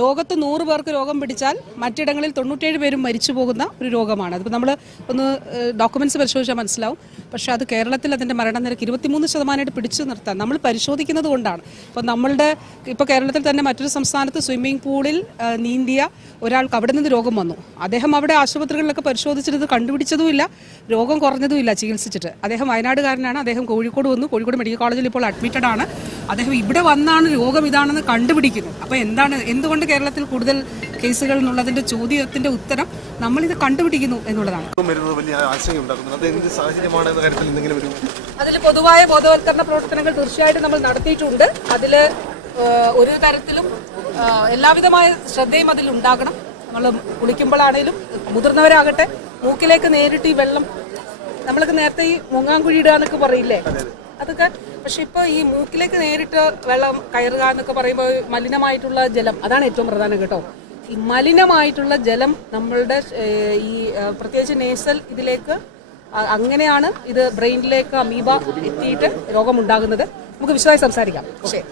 ലോകത്ത് നൂറ് പേർക്ക് രോഗം പിടിച്ചാൽ മറ്റിടങ്ങളിൽ തൊണ്ണൂറ്റേഴ് പേരും മരിച്ചു പോകുന്ന ഒരു രോഗമാണ്. അതിപ്പോൾ നമ്മൾ ഒന്ന് ഡോക്യുമെന്റ്സ് പരിശോധിച്ചാൽ മനസ്സിലാവും. പക്ഷേ അത് കേരളത്തിൽ അതിന്റെ മരണനിരക്ക് ഇരുപത്തിമൂന്ന് ശതമാനമായിട്ട് പിടിച്ചു നിർത്താൻ നമ്മൾ പരിശോധിക്കുന്നത് കൊണ്ടാണ്. ഇപ്പോൾ നമ്മളുടെ ഇപ്പോൾ കേരളത്തിൽ തന്നെ മറ്റൊരു സംസ്ഥാനത്ത് സ്വിമ്മിംഗ് പൂളിൽ നീന്തിയ ഒരാൾക്ക് അവിടെ നിന്ന് രോഗം വന്നു. അദ്ദേഹം അവിടെ ആശുപത്രികളിലൊക്കെ പരിശോധിച്ചിട്ട് കണ്ടുപിടിച്ചതുമില്ല രോഗം കുറഞ്ഞതുമില്ല ചികിത്സിച്ചിട്ട്. അദ്ദേഹം വയനാടുകാരനാണ് അദ്ദേഹം കോഴിക്കോട് വന്നു. കോഴിക്കോട് മെഡിക്കൽ കോളേജിൽ ഇപ്പോൾ അഡ്മിറ്റഡ് ആണ്. അദ്ദേഹം ഇവിടെ വന്നാണ് രോഗം ഇതാണെന്ന് കണ്ടുപിടിക്കുന്നത്. അപ്പോൾ എന്താണ് എന്തുകൊണ്ട് കേരളത്തിൽ കൂടുതൽ കേസുകൾ എന്നുള്ളതിന്റെ ചോദ്യത്തിന്റെ ഉത്തരം നമ്മൾ ഇത് കണ്ടുപിടിക്കുന്നു എന്നുള്ളതാണ്. അതിൽ പൊതുവായ ബോധവൽക്കരണ പ്രവർത്തനങ്ങൾ തീർച്ചയായിട്ടും നമ്മൾ നടത്തിയിട്ടുണ്ട്. അതിൽ ഒരു തരത്തിലും എല്ലാവിധമായ ശ്രദ്ധയും അതിൽ ഉണ്ടാകണം. നമ്മൾ കുളിക്കുമ്പോഴാണേലും മുതിർന്നവരാകട്ടെ മൂക്കിലേക്ക് നേരിട്ട് ഈ വെള്ളം നമ്മൾക്ക് നേരത്തെ ഈ മുങ്ങാങ്കുഴി ഇടുക എന്നൊക്കെ പറയില്ലേ? അതൊക്കെ പക്ഷെ ഇപ്പോൾ ഈ മൂക്കിലേക്ക് നേരിട്ട് വെള്ളം കയറുക എന്നൊക്കെ പറയുമ്പോൾ മലിനമായിട്ടുള്ള ജലം അതാണ് ഏറ്റവും പ്രധാനം കേട്ടോ. ഈ മലിനമായിട്ടുള്ള ജലം നമ്മളുടെ ഈ പ്രത്യേകിച്ച് നേസൽ ഇതിലേക്ക് അങ്ങനെയാണ് ഇത് ബ്രെയിനിലേക്ക് അമീബ എത്തിയിട്ട് രോഗമുണ്ടാകുന്നത്. നമുക്ക് വിശദമായി സംസാരിക്കാം. ശരി.